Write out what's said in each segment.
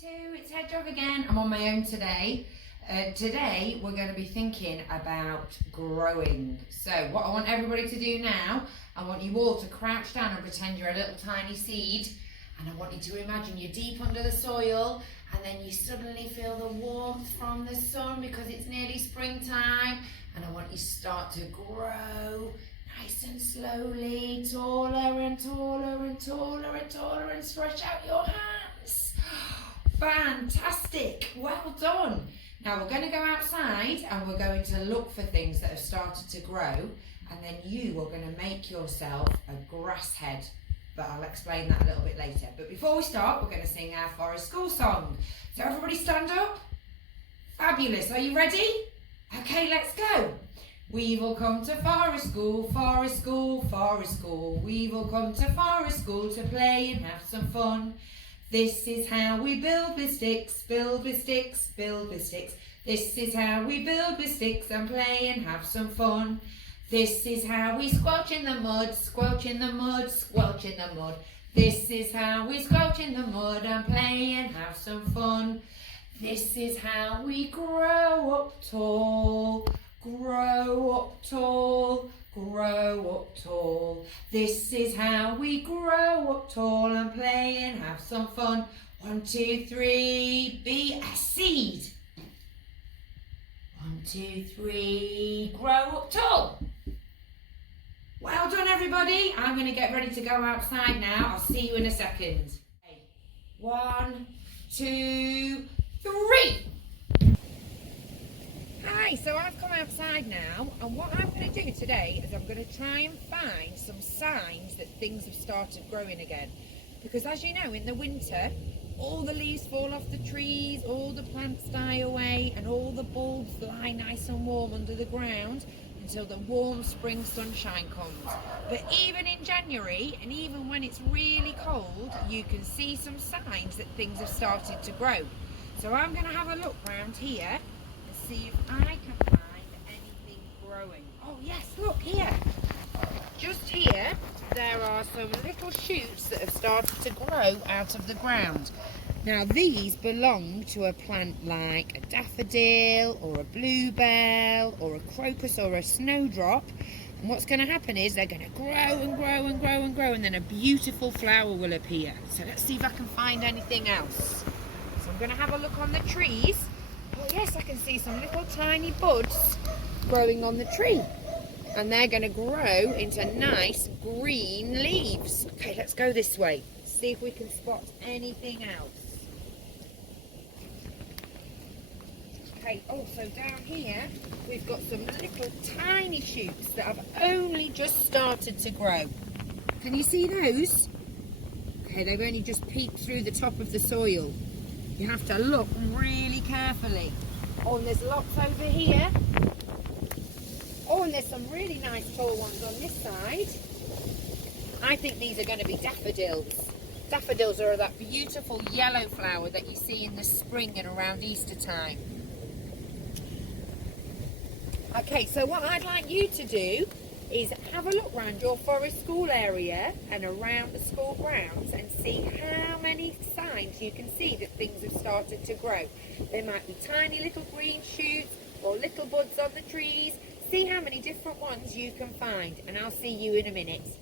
two, it's Hedgehog again. I'm on my own today. Today we're going to be thinking about growing. So what I want everybody to do now, I want you all to crouch down and pretend you're a little tiny seed, and I want you to imagine you're deep under the soil, and then you suddenly feel the warmth from the sun because it's nearly springtime, and I want you to start to grow nice and slowly, taller and taller and taller and taller, and stretch out your hands. Fantastic, well done. Now we're going to go outside and we're going to look for things that have started to grow, and then you are going to make yourself a grass head, but I'll explain that a little bit later. But before we start, we're going to sing our forest school song. So everybody stand up. Fabulous, are you ready? Okay, let's go. We've all come to forest school, forest school, forest school. We've all come to forest school to play and have some fun. This is how we build with sticks, build with sticks, build with sticks. This is how we build with sticks and play and have some fun. This is how we squelch in the mud, squelch in the mud, squelch in the mud. This is how we squelch in the mud and play and have some fun. This is how we grow up tall, grow up tall, grow up tall. This is how we grow up tall and play and have some fun. 1, 2, 3, be a seed. 1, 2, 3, grow up tall. Well done everybody. I'm going to get ready to go outside now. I'll see you in a second. 1, 2, 3. Hi, so I've come outside now, and what I'm going to do today is I'm going to try and find some signs that things have started growing again. Because as you know, in the winter, all the leaves fall off the trees, all the plants die away, and all the bulbs lie nice and warm under the ground until the warm spring sunshine comes. But even in January, and even when it's really cold, you can see some signs that things have started to grow. So I'm going to have a look round here, see if I can find anything growing. Oh yes, look here. Just here, there are some little shoots that have started to grow out of the ground. Now these belong to a plant like a daffodil or a bluebell or a crocus or a snowdrop. And what's going to happen is they're going to grow and grow and grow and grow, and then a beautiful flower will appear. So let's see if I can find anything else. So I'm going to have a look on the trees. Oh yes, I can see some little tiny buds growing on the tree, and they're going to grow into nice green leaves. Okay, let's go this way, see if we can spot anything else. Okay, also down here we've got some little tiny shoots that have only just started to grow. Can you see those? Okay, they've only just peeked through the top of the soil. You have to look really carefully. Oh, and there's lots over here. Oh, and there's some really nice tall ones on this side. I think these are going to be daffodils. Daffodils are that beautiful yellow flower that you see in the spring and around Easter time. Okay, so what I'd like you to do is have a look around your forest school area and around the school grounds and see how many signs you can see that things have started to grow. There might be tiny little green shoots or little buds on the trees. See how many different ones you can find, and I'll see you in a minute.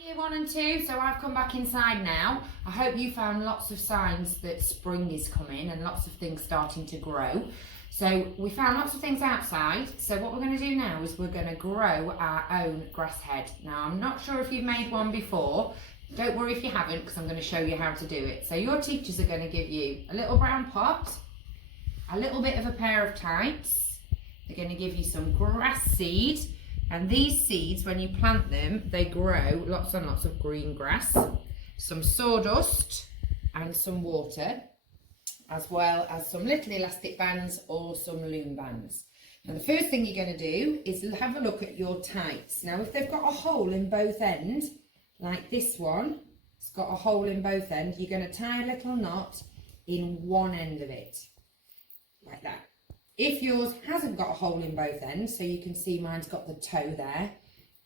Year 1 and 2, so I've come back inside now. I hope you found lots of signs that spring is coming and lots of things starting to grow. So we found lots of things outside, so what we're going to do now is we're going to grow our own grass head. Now I'm not sure if you've made one before. Don't worry if you haven't, because I'm going to show you how to do it. So your teachers are going to give you a little brown pot, a little bit of a pair of tights. They're going to give you some grass seed, and these seeds, when you plant them, they grow lots and lots of green grass, some sawdust and some water, as well as some little elastic bands or some loom bands. Now the first thing you're going to do is have a look at your tights. Now if they've got a hole in both ends, like this one, it's got a hole in both ends, you're going to tie a little knot in one end of it, like that. If yours hasn't got a hole in both ends, so you can see mine's got the toe there,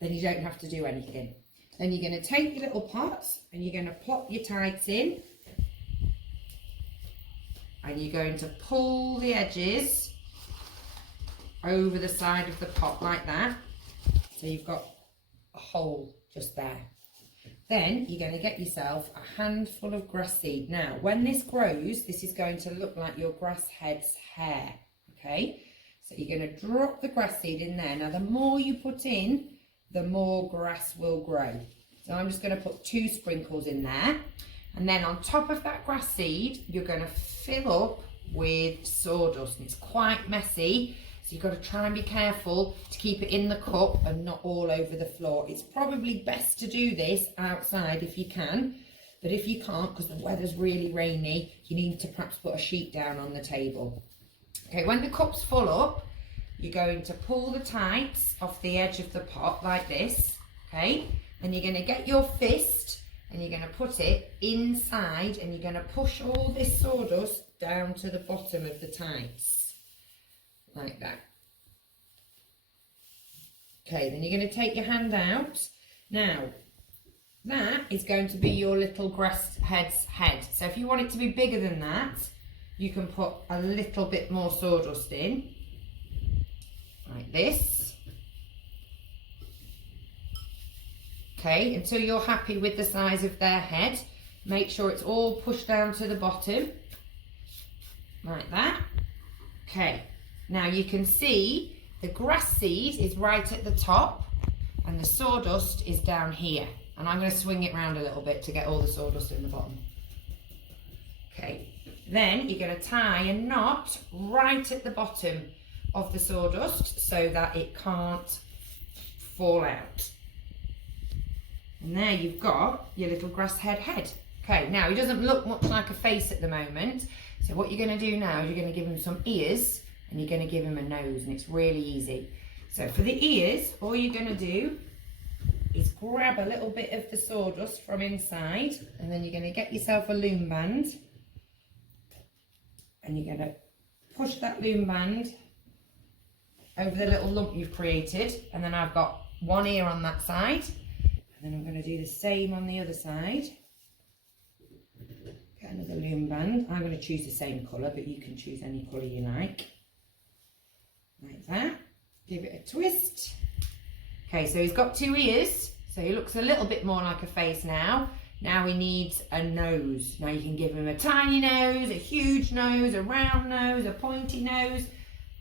then you don't have to do anything. Then you're going to take your little pot and you're going to plop your tights in. and you're going to pull the edges over the side of the pot like that. So you've got a hole just there. Then you're going to get yourself a handful of grass seed. Now, when this grows, this is going to look like your grass head's hair, okay? So you're going to drop the grass seed in there. Now, the more you put in, the more grass will grow. So I'm just going to put 2 sprinkles in there. And then on top of that grass seed, you're going to fill up with sawdust. And it's quite messy. So you've got to try and be careful to keep it in the cup and not all over the floor. It's probably best to do this outside if you can, but if you can't, because the weather's really rainy, you need to perhaps put a sheet down on the table. Okay, when the cup's full up, you're going to pull the tights off the edge of the pot like this, okay? And you're going to get your fist and you're going to put it inside and you're going to push all this sawdust down to the bottom of the tights. Like that. Okay, then you're going to take your hand out. Now, that is going to be your little grass head's head. So if you want it to be bigger than that, you can put a little bit more sawdust in. Like this. Okay, until you're happy with the size of their head. Make sure it's all pushed down to the bottom. Like that. Okay. Now you can see the grass seed is right at the top and the sawdust is down here. And I'm going to swing it around a little bit to get all the sawdust in the bottom. Okay, then you're going to tie a knot right at the bottom of the sawdust so that it can't fall out. And there you've got your little grass head. Okay, now he doesn't look much like a face at the moment. So what you're going to do now is you're going to give him some ears. And you're going to give him a nose, and it's really easy. So for the ears, all you're going to do is grab a little bit of the sawdust from inside, and then you're going to get yourself a loom band, and you're going to push that loom band over the little lump you've created, and then I've got one ear on that side, and then I'm going to do the same on the other side. Get another loom band. I'm going to choose the same colour, but you can choose any colour you like. Like that. Give it a twist. Okay, so he's got 2 ears, so he looks a little bit more like a face now. Now he needs a nose. Now you can give him a tiny nose, a huge nose, a round nose, a pointy nose.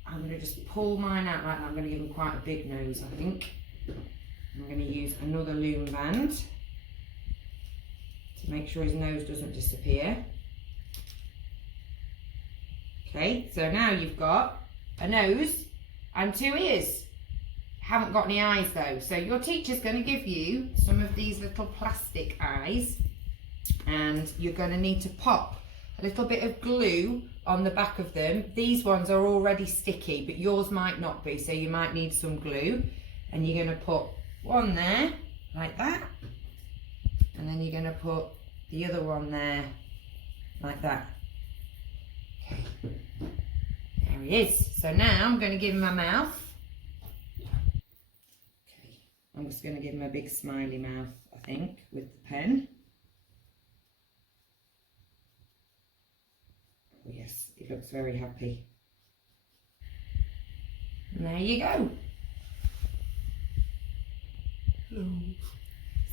I'm going to just pull mine out like that. I'm going to give him quite a big nose, I think. I'm going to use another loom band to make sure his nose doesn't disappear. Okay, so now you've got a nose and 2 ears. Haven't got any eyes though, so your teacher's going to give you some of these little plastic eyes, and you're going to need to pop a little bit of glue on the back of them. These ones are already sticky, but yours might not be, so you might need some glue. And you're going to put one there like that, and then you're going to put the other one there like that. Okay, there he is. So now I'm going to give him a mouth. Okay, I'm just going to give him a big smiley mouth, I think, with the pen. Oh yes, he looks very happy. And there you go. Hello.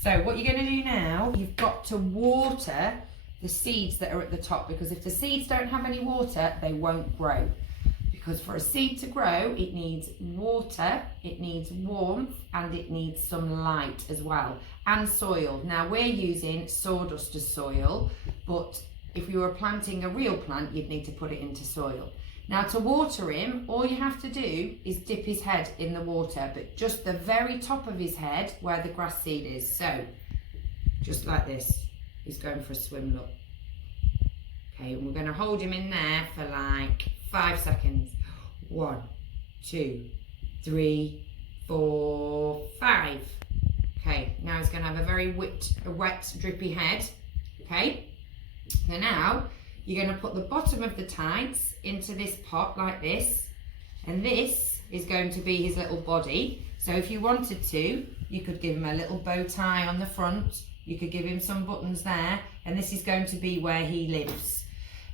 So what you're going to do now, you've got to water the seeds that are at the top, because if the seeds don't have any water, they won't grow. Because for a seed to grow, it needs water, it needs warmth, and it needs some light as well, and soil. Now we're using sawdust as soil, but if you were planting a real plant, you'd need to put it into soil. Now to water him, all you have to do is dip his head in the water, but just the very top of his head where the grass seed is. So, just like this, he's going for a swim, look. Okay, and we're going to hold him in there for like 5 seconds. 1, 2, 3, 4, 5. Okay, now he's going to have a very wet, drippy head. Okay, so now you're going to put the bottom of the tights into this pot like this, and this is going to be his little body. So if you wanted to, you could give him a little bow tie on the front, you could give him some buttons there, and this is going to be where he lives.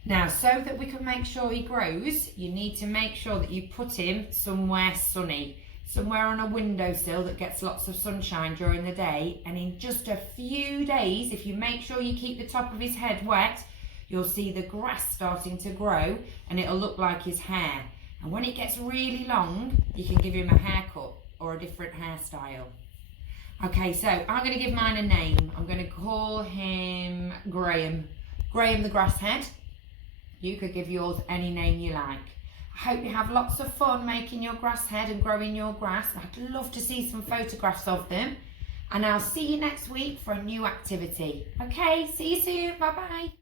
Now, so that we can make sure he grows, you need to make sure that you put him somewhere sunny, somewhere on a windowsill that gets lots of sunshine during the day, and in just a few days, if you make sure you keep the top of his head wet, you'll see the grass starting to grow and it'll look like his hair. And when it gets really long, you can give him a haircut or a different hairstyle. Okay, so I'm going to give mine a name. I'm going to call him Graham. Graham the grass head. You could give yours any name you like. I hope you have lots of fun making your grass head and growing your grass. I'd love to see some photographs of them. And I'll see you next week for a new activity. Okay, see you soon. Bye-bye.